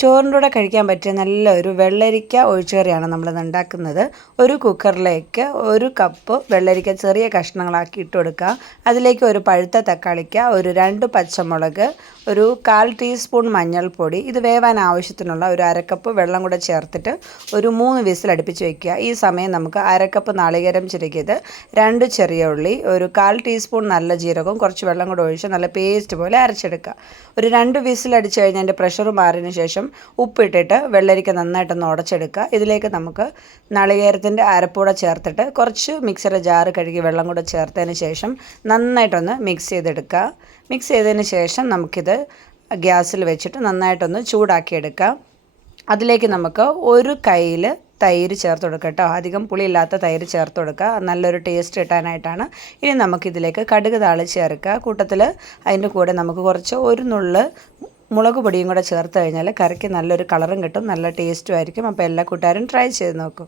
ചോറിന്റെ കൂടെ കഴിക്കാൻ പറ്റിയ നല്ല ഒരു വെള്ളരിക്ക ഒഴിച്ചുകറിയാണ് നമ്മൾ ഉണ്ടാക്കുന്നത്. ഒരു കുക്കറിലേക്ക് ഒരു കപ്പ് വെള്ളരിക്ക ചെറിയ കഷ്ണങ്ങളാക്കി ഇട്ട് കൊടുക്കുക അതിലേക്ക് ഒരു പഴുത്ത തക്കാളിക്ക ഒരു രണ്ട് പച്ചമുളക് ഒരു കാൽ ടീസ്പൂൺ മഞ്ഞൾപ്പൊടി ഇത് വേവാൻ ആവശ്യത്തിനുള്ള ഒരു അരക്കപ്പ് വെള്ളം കൂടെ ചേർത്തിട്ട് ഒരു മൂന്ന് വിസിൽ അടുപ്പിച്ച് വയ്ക്കുക ഈ സമയം നമുക്ക് അരക്കപ്പ് നാളികേരം ചിരകിയത് രണ്ട് ചെറിയ ഉള്ളി ഒരു കാൽ ടീസ്പൂൺ നല്ല ജീരകവും കുറച്ച് വെള്ളം കൂടെ ഒഴിച്ച് നല്ല പേസ്റ്റ് പോലെ അരച്ചെടുക്കുക. ഒരു രണ്ട് വിസിൽ അടിച്ച് കഴിഞ്ഞ് അതിന്റെ പ്രഷർ മാറിയതിന് ശേഷം ഉപ്പിട്ടിട്ട് വെള്ളരിക്ക നന്നായിട്ടൊന്ന് ഉടച്ചെടുക്കുക. ഇതിലേക്ക് നമുക്ക് നാളികേരത്തിന്റെ അരപ്പൂടെ ചേർത്തിട്ട് കുറച്ച് മിക്സിയുടെ ജാറ് കഴുകി വെള്ളം കൂടെ ചേർത്തതിന് ശേഷം നന്നായിട്ടൊന്ന് മിക്സ് ചെയ്തെടുക്കുക. മിക്സ് ചെയ്തതിന് ശേഷം നമുക്കിത് ഗ്യാസിൽ വെച്ചിട്ട് നന്നായിട്ടൊന്ന് ചൂടാക്കിയെടുക്കാം. അതിലേക്ക് നമുക്ക് ഒരു കയ്യിൽ തൈര് ചേർത്ത് കൊടുക്കുക കേട്ടോ. അധികം പുളിയില്ലാത്ത തൈര് ചേർത്ത് കൊടുക്കുക നല്ലൊരു ടേസ്റ്റ് കിട്ടാനായിട്ടാണ്. ഇനി നമുക്കിതിലേക്ക് കടുക് താളി ചേർക്കുക കൂട്ടത്തിൽ അതിന്റെ കൂടെ നമുക്ക് കുറച്ച് ഒരു നുള്ള് മുളക് പൊടിയും കൂടെ ചേർത്ത് കഴിഞ്ഞാൽ കറിക്ക് നല്ലൊരു കളറും കിട്ടും. നല്ല ടേസ്റ്റും ആയിരിക്കും. അപ്പോൾ എല്ലാ കൂട്ടുകാരും ട്രൈ ചെയ്ത് നോക്കൂ.